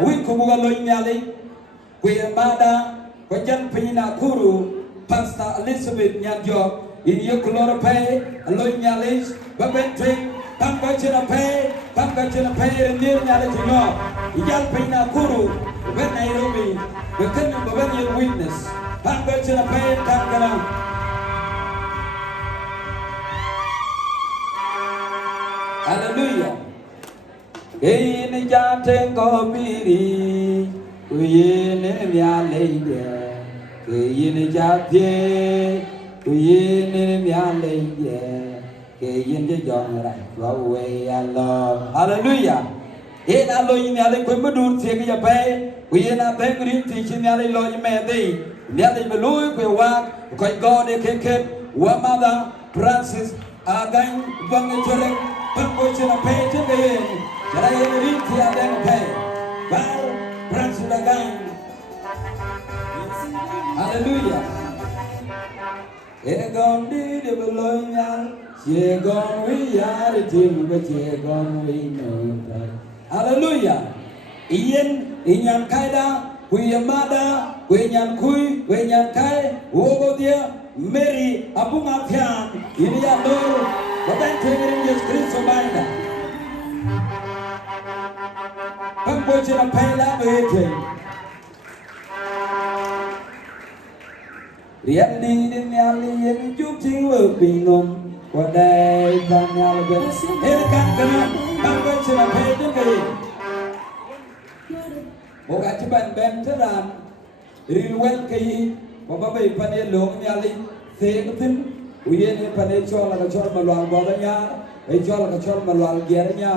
Win kubuga loy nyali. We mada wajan penina kuru Pastor Elizabeth Nyanjok in Yokulora Pay, Aloy Nyalis, Babentry, Pampachina Pay, and near Nyalatino, Yan Pena Kuru, when Nairobi, the Kenyan Bavarian witness, Pampachina Pay, Kankana. Hallelujah. In Jantengo Biri, we in ya lady, in Jati. Kuyin ya lady, Kayin the young right away. I love. Hallelujah. In a loy in the Kumudu, take your pay. We in a bakery teaching the loy may. Nelly Beloy will walk, because God a kick, one mother, Francis, Again, Bangajore, Pampochin a pay to the end. That I read the then pay. Well, Francis again. Hallelujah. Egon did a below, she gone we are a team, but she gone we know. Hallelujah. Ian, Inyan Kaida, we a mother, we yan kui, we yan kai, over there, Mary, Abunga Pian, Ilia Lord, but then taking his Christ of Binder. I'm watching a pale waiting. Riết đi đến nhà liền chút xíu ở bình ngông qua đây và nhà là gần hết các cái năm cái chuyện là hết đấy kì một cái chụp ảnh bên thế là real kì mà bà bị phần điện lượng nhà liền thế cái tin uy nhiên phần điện cho là cái cho mà loạn bỏ ra nhà ấy cho là cái cho mà loạn kia đấy nha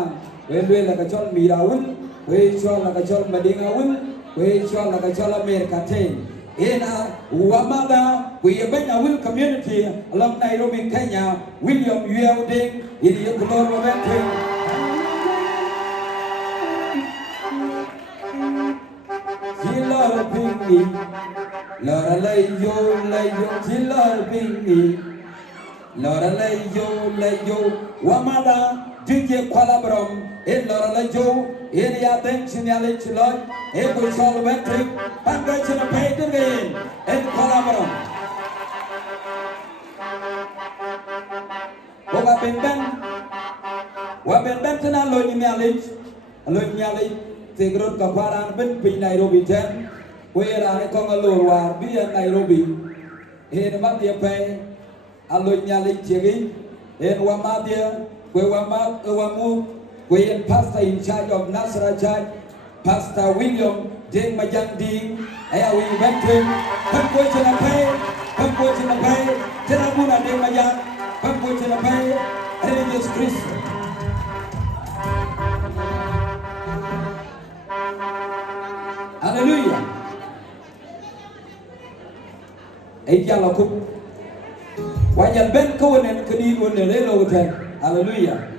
bên bên là cái cho mì đào ún bên cho là cái cho mà đi ngáo ún bên cho là cái cho là mệt cả thế. In Wamada, we have been a will community along Nairobi, Kenya. William Yielding in the Yokoloro Ventry. Chilla Pingi, Lora Layo, Chilla Pingi, Lora Layo, Wamada, DJ Qualabrom, in Lora Layo. Here you are, thanks in the Allich Lord. Here we saw the metric. I'm going to pay the game. And Colaboro. Wabin Ben to Aloy in the Allich. Aloy in the Allich. Take road Kaparan, Ben P. Nairobi 10. Where are the Kongalua, be at Nairobi. Here the Matia Pay. Aloy in the Allich Chigi. In Wamatia, where Wamu. We and Pastor in charge of Nasra Church, Pastor William J. Majandi, we went to him, Pampochina Pay, Terabuna de Mayan, Pampochina Pay, Religious Christian. Hallelujah. Ejalaku. Wajan Ben Cohen and Kadi on the Lelo. Hallelujah.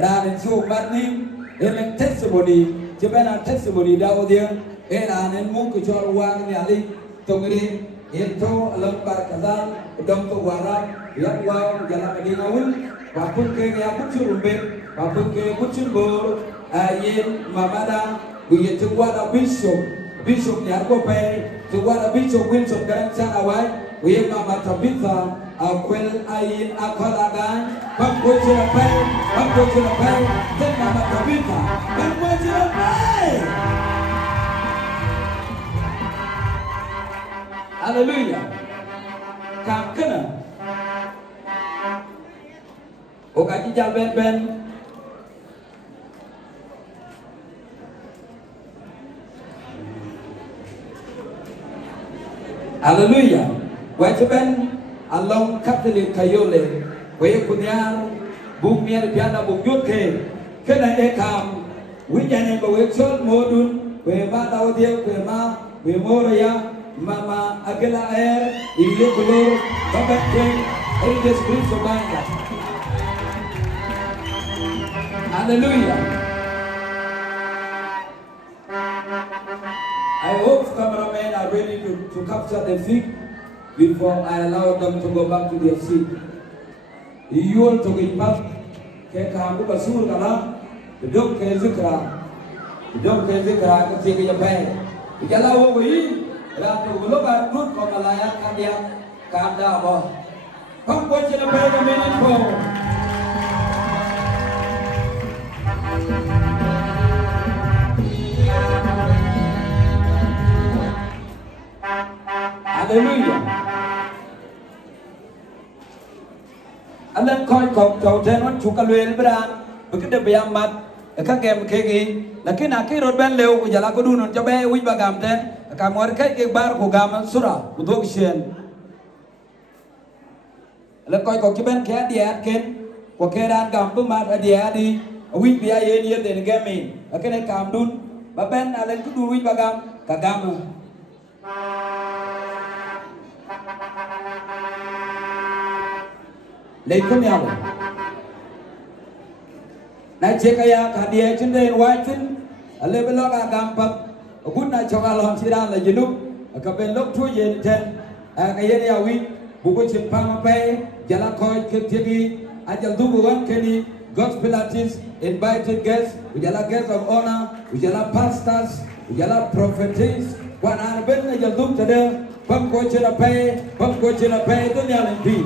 And so Martin, and testimony, Japan testimony down there, and Mukuchor Wang Yali, Tongri, Ento, Alamba Kazan, Dom Wara, Yakwa, Yalamadina, Papuke, Yapuchurumbe, Papuke, Muchumbo, Ayen, Mamada, we get to what a Bishop Yakope, to what a Bishop Wilson Grandson away, we have Mama Tabitha. Akwel ayin akalagan, pagkuchira pay, then Mama Tabitha, pagkuchira pay. Hallelujah. Kakana. Okaji jal ben. Hallelujah. Wait ben. Along Catholic Kayole, where Punyar, Bumir Piana Buke, Kena Ekam, Wijan Bawexon Modun, where Mata Odia, where Ma, where Moria, Mama Agela Air, Ilikulo, Babat Train, Elias Prince of Manga. Hallelujah. I hope cameramen are ready to capture the fig. Before I allow them to go back to their seat. You want to get back, Kekamu Basul Gala, the dog Kezukra, Jom ke zikra ke sigi japai. Jala wo wi ratu lo ba rut ko malaya kadia kada bo. Pam ko chila pe ko minit ko. Hallelujah. Alan koi kok chau ten wan chukalwel bran. Bekede bayamat ka gem kegi lakin akirot ben leo ko jala ko dunun jabe wi bagam ten ka mor kai ke bar ko gam sura udog shen la koy ko kiben ke dia ken ko ke ran gam bu mat dia di wi bia yen yen den gemi akene kam dun ba ben alen ku du wi bagam ka gam le ko ya na cekaya kadia cende waitin ale belok agam pat gunna chokalon siran la junub ka ben lok tu yen ten ka yen ya wi buku cipam pe jala koy ke tigi ajal dubu wan keni gospel artists invited guests ujala guests of honor ujala pastors ujala prophetess wan an ben ajal dum tade pam ko chena pe dunya lempi.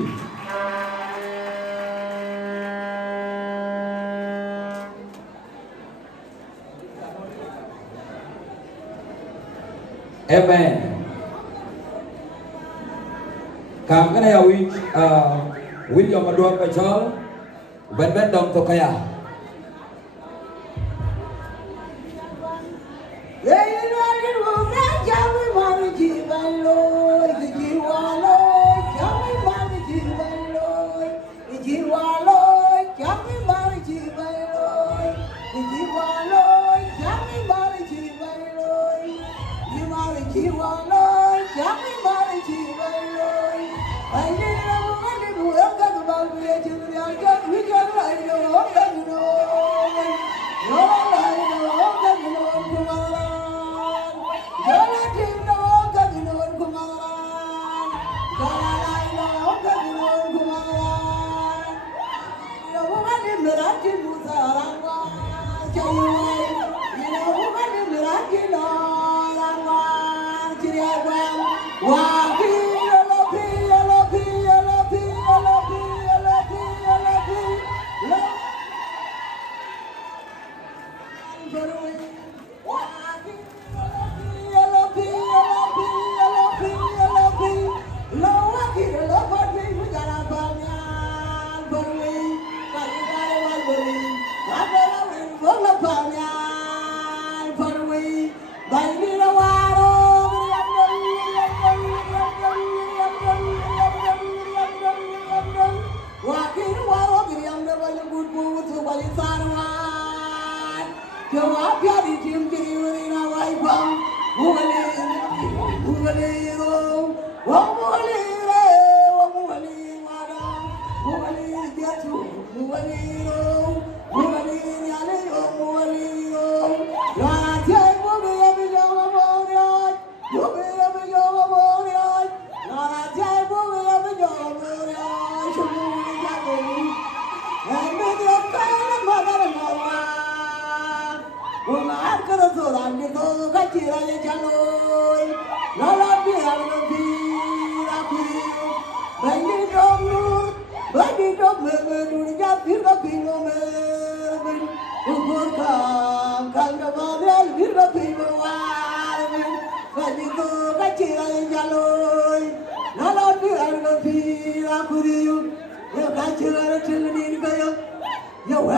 Amen. Kam cái này William Adon Pachol ben dong to kaya. Yo,